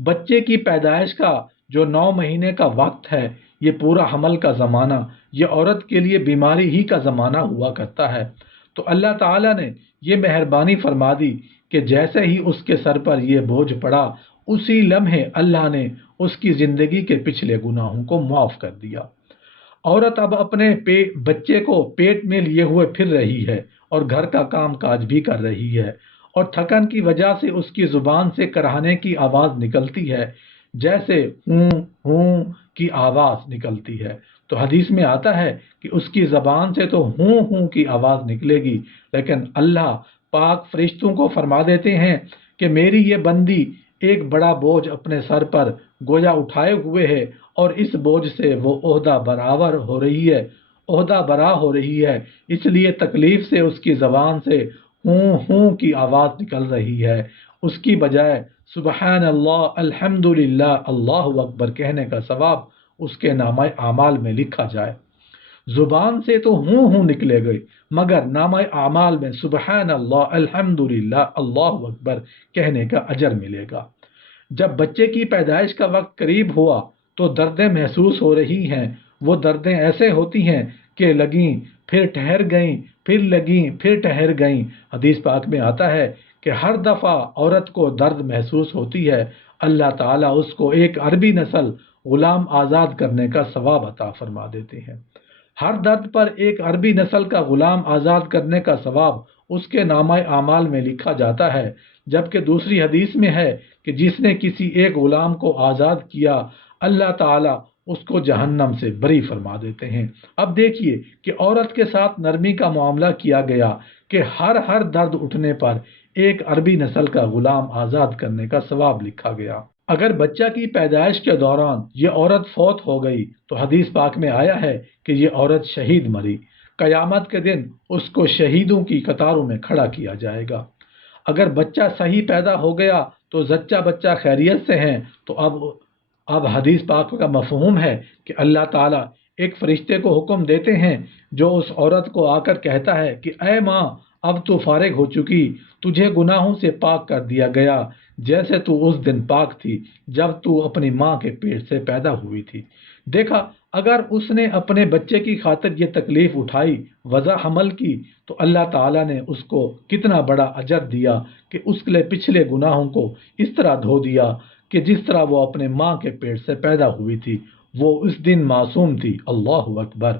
بچے کی پیدائش کا جو 9 مہینے کا وقت ہے، یہ پورا حمل کا زمانہ، یہ عورت کے لیے بیماری ہی کا زمانہ ہوا کرتا ہے۔ تو اللہ تعالیٰ نے یہ مہربانی فرما دی کہ جیسے ہی اس کے سر پر یہ بوجھ پڑا، اسی لمحے اللہ نے اس کی زندگی کے پچھلے گناہوں کو معاف کر دیا۔ عورت اب اپنے بچے کو پیٹ میں لیے ہوئے پھر رہی ہے اور گھر کا کام کاج بھی کر رہی ہے، اور تھکن کی وجہ سے اس کی زبان سے کراہنے کی آواز نکلتی ہے، جیسے ہوں ہوں کی آواز نکلتی ہے۔ تو حدیث میں آتا ہے کہ اس کی زبان سے تو ہوں ہوں کی آواز نکلے گی، لیکن اللہ پاک فرشتوں کو فرما دیتے ہیں کہ میری یہ بندی ایک بڑا بوجھ اپنے سر پر گویا اٹھائے ہوئے ہے، اور اس بوجھ سے وہ عہدہ برا ہو رہی ہے، اس لیے تکلیف سے اس کی زبان سے ہوں ہوں کی آواز نکل رہی ہے۔ اس کی بجائے سبحان اللہ، الحمد للہ، اللہ اکبر کہنے کا ثواب اس کے نامہ اعمال میں لکھا جائے۔ زبان سے تو ہوں ہوں نکلے گئے، مگر نامہ اعمال میں سبحان اللہ، الحمد للہ، اللہ اکبر کہنے کا اجر ملے گا۔ جب بچے کی پیدائش کا وقت قریب ہوا تو دردیں محسوس ہو رہی ہیں۔ وہ دردیں ایسے ہوتی ہیں کہ لگیں پھر ٹھہر گئیں، پھر لگیں پھر ٹھہر گئیں۔ حدیث پاک میں آتا ہے کہ ہر دفعہ عورت کو درد محسوس ہوتی ہے، اللہ تعالیٰ اس کو ایک عربی نسل غلام آزاد کرنے کا ثواب عطا فرما دیتے ہیں۔ ہر درد پر ایک عربی نسل کا غلام آزاد کرنے کا ثواب اس کے نامہ اعمال میں لکھا جاتا ہے، جبکہ دوسری حدیث میں ہے کہ جس نے کسی ایک غلام کو آزاد کیا، اللہ تعالیٰ اس کو جہنم سے بری فرما دیتے ہیں۔ اب دیکھیے کہ عورت کے ساتھ نرمی کا معاملہ کیا گیا کہ ہر درد اٹھنے پر ایک عربی نسل کا غلام آزاد کرنے کا ثواب لکھا گیا۔ اگر بچہ کی پیدائش کے دوران یہ عورت فوت ہو گئی تو حدیث پاک میں آیا ہے کہ یہ عورت شہید مری، قیامت کے دن اس کو شہیدوں کی قطاروں میں کھڑا کیا جائے گا۔ اگر بچہ صحیح پیدا ہو گیا تو زچہ بچہ خیریت سے ہیں، تو اب حدیث پاک کا مفہوم ہے کہ اللہ تعالیٰ ایک فرشتے کو حکم دیتے ہیں جو اس عورت کو آ کر کہتا ہے کہ اے ماں، اب تو فارغ ہو چکی، تجھے گناہوں سے پاک کر دیا گیا، جیسے تو اس دن پاک تھی جب تو اپنی ماں کے پیٹ سے پیدا ہوئی تھی۔ دیکھا، اگر اس نے اپنے بچے کی خاطر یہ تکلیف اٹھائی، وضع حمل کی، تو اللہ تعالیٰ نے اس کو کتنا بڑا اجر دیا کہ اس کے پچھلے گناہوں کو اس طرح دھو دیا کہ جس طرح وہ اپنے ماں کے پیٹ سے پیدا ہوئی تھی، وہ اس دن معصوم تھی۔ اللہ اکبر۔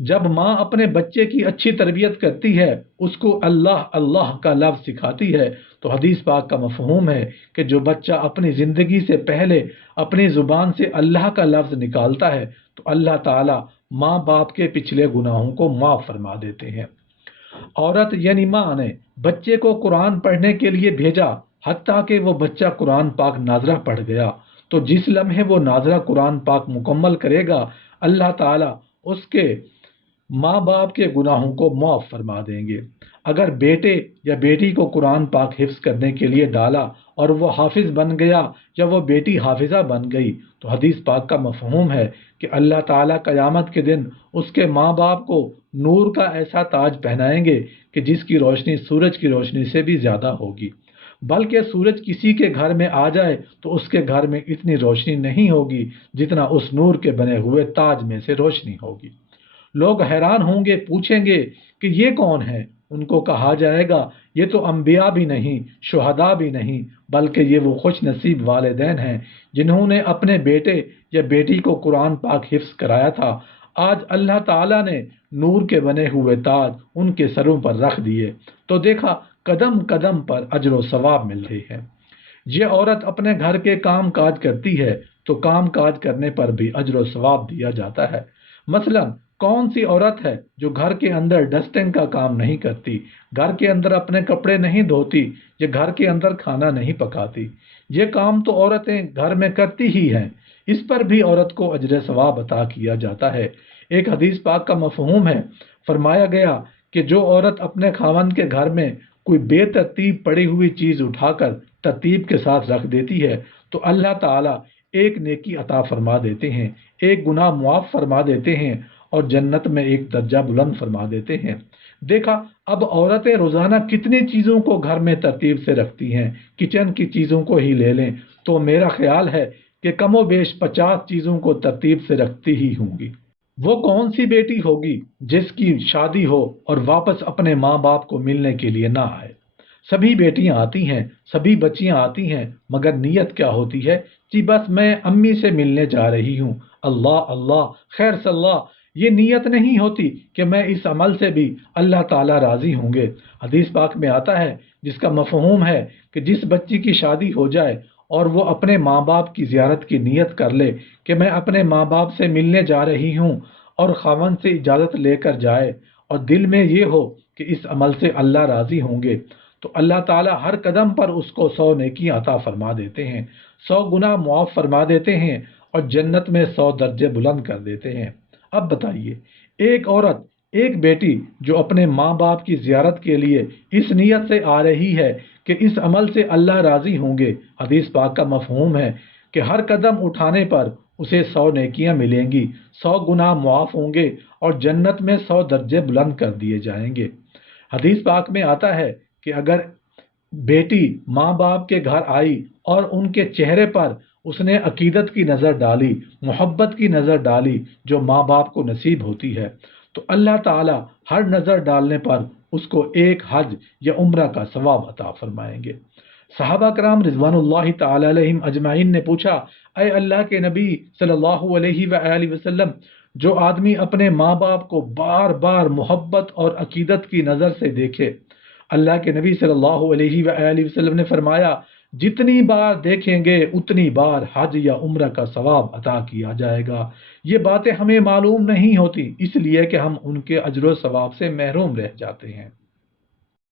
جب ماں اپنے بچے کی اچھی تربیت کرتی ہے، اس کو اللہ اللہ کا لفظ سکھاتی ہے، تو حدیث پاک کا مفہوم ہے کہ جو بچہ اپنی زندگی سے پہلے اپنی زبان سے اللہ کا لفظ نکالتا ہے تو اللہ تعالیٰ ماں باپ کے پچھلے گناہوں کو معاف فرما دیتے ہیں۔ عورت یعنی ماں نے بچے کو قرآن پڑھنے کے لیے بھیجا، حتیٰ کہ وہ بچہ قرآن پاک ناظرہ پڑھ گیا، تو جس لمحے وہ ناظرہ قرآن پاک مکمل کرے گا، اللہ تعالیٰ اس کے ماں باپ کے گناہوں کو معاف فرما دیں گے۔ اگر بیٹے یا بیٹی کو قرآن پاک حفظ کرنے کے لیے ڈالا اور وہ حافظ بن گیا یا وہ بیٹی حافظہ بن گئی، تو حدیث پاک کا مفہوم ہے کہ اللہ تعالیٰ قیامت کے دن اس کے ماں باپ کو نور کا ایسا تاج پہنائیں گے کہ جس کی روشنی سورج کی روشنی سے بھی زیادہ ہوگی، بلکہ سورج کسی کے گھر میں آ جائے تو اس کے گھر میں اتنی روشنی نہیں ہوگی جتنا اس نور کے بنے ہوئے تاج میں سے روشنی ہوگی۔ لوگ حیران ہوں گے، پوچھیں گے کہ یہ کون ہے؟ ان کو کہا جائے گا یہ تو انبیاء بھی نہیں، شہداء بھی نہیں، بلکہ یہ وہ خوش نصیب والدین ہیں جنہوں نے اپنے بیٹے یا بیٹی کو قرآن پاک حفظ کرایا تھا۔ آج اللہ تعالیٰ نے نور کے بنے ہوئے تاج ان کے سروں پر رکھ دیے، تو دیکھا قدم قدم پر اجر و ثواب مل رہی ہے۔ یہ عورت اپنے گھر کے کام کاج کرتی ہے تو کام کاج کرنے پر بھی اجر و ثواب دیا جاتا ہے۔ مثلا کون سی عورت ہے جو گھر کے اندر ڈسٹنگ کا کام نہیں کرتی، گھر کے اندر اپنے کپڑے نہیں دھوتی، یا گھر کے اندر کھانا نہیں پکاتی؟ یہ کام تو عورتیں گھر میں کرتی ہی ہیں، اس پر بھی عورت کو اجر ثواب عطا کیا جاتا ہے۔ ایک حدیث پاک کا مفہوم ہے، فرمایا گیا کہ جو عورت اپنے خاوند کے گھر میں کوئی بے ترتیب پڑی ہوئی چیز اٹھا کر ترتیب کے ساتھ رکھ دیتی ہے تو اللہ تعالیٰ ایک نیکی عطا فرما دیتے ہیں، ایک گناہ معاف فرما دیتے ہیں، اور جنت میں ایک درجہ بلند فرما دیتے ہیں۔ دیکھا، اب عورتیں روزانہ کتنی چیزوں کو گھر میں ترتیب سے رکھتی ہیں، کچن کی چیزوں کو ہی لے لیں تو میرا خیال ہے کہ کم و بیش 50 چیزوں کو ترتیب سے رکھتی ہی ہوں گی۔ وہ کون سی بیٹی ہوگی جس کی شادی ہو اور واپس اپنے ماں باپ کو ملنے کے لیے نہ آئے؟ سبھی بیٹیاں آتی ہیں، سبھی بچیاں آتی ہیں، مگر نیت کیا ہوتی ہے؟ جی بس میں امی سے ملنے جا رہی ہوں، اللہ اللہ، خیر صلی اللہ۔ یہ نیت نہیں ہوتی کہ میں اس عمل سے بھی اللہ تعالیٰ راضی ہوں گے۔ حدیث پاک میں آتا ہے جس کا مفہوم ہے کہ جس بچی کی شادی ہو جائے اور وہ اپنے ماں باپ کی زیارت کی نیت کر لے کہ میں اپنے ماں باپ سے ملنے جا رہی ہوں، اور خاوند سے اجازت لے کر جائے اور دل میں یہ ہو کہ اس عمل سے اللہ راضی ہوں گے، تو اللہ تعالیٰ ہر قدم پر اس کو 100 نیکیاں عطا فرما دیتے ہیں، 100 گناہ معاف فرما دیتے ہیں، اور جنت میں 100 درجے بلند کر دیتے ہیں۔ اب بتائیے، ایک عورت، ایک بیٹی جو اپنے ماں باپ کی زیارت کے لیے اس نیت سے آ رہی ہے کہ اس عمل سے اللہ راضی ہوں گے، حدیث پاک کا مفہوم ہے کہ ہر قدم اٹھانے پر اسے 100 نیکیاں ملیں گی، 100 گناہ معاف ہوں گے، اور جنت میں 100 درجے بلند کر دیے جائیں گے۔ حدیث پاک میں آتا ہے کہ اگر بیٹی ماں باپ کے گھر آئی اور ان کے چہرے پر اس نے عقیدت کی نظر ڈالی، محبت کی نظر ڈالی جو ماں باپ کو نصیب ہوتی ہے، تو اللہ تعالیٰ ہر نظر ڈالنے پر اس کو ایک حج یا عمرہ کا ثواب عطا فرمائیں گے۔ صحابہ کرام رضوان اللہ تعالی علیہم اجمعین نے پوچھا، اے اللہ کے نبی صلی اللہ علیہ وآلہ وسلم، جو آدمی اپنے ماں باپ کو بار بار محبت اور عقیدت کی نظر سے دیکھے، اللہ کے نبی صلی اللہ علیہ وآلہ وسلم نے فرمایا، جتنی بار دیکھیں گے اتنی بار حج یا عمرہ کا ثواب عطا کیا جائے گا۔ یہ باتیں ہمیں معلوم نہیں ہوتی، اس لیے کہ ہم ان کے اجر و ثواب سے محروم رہ جاتے ہیں۔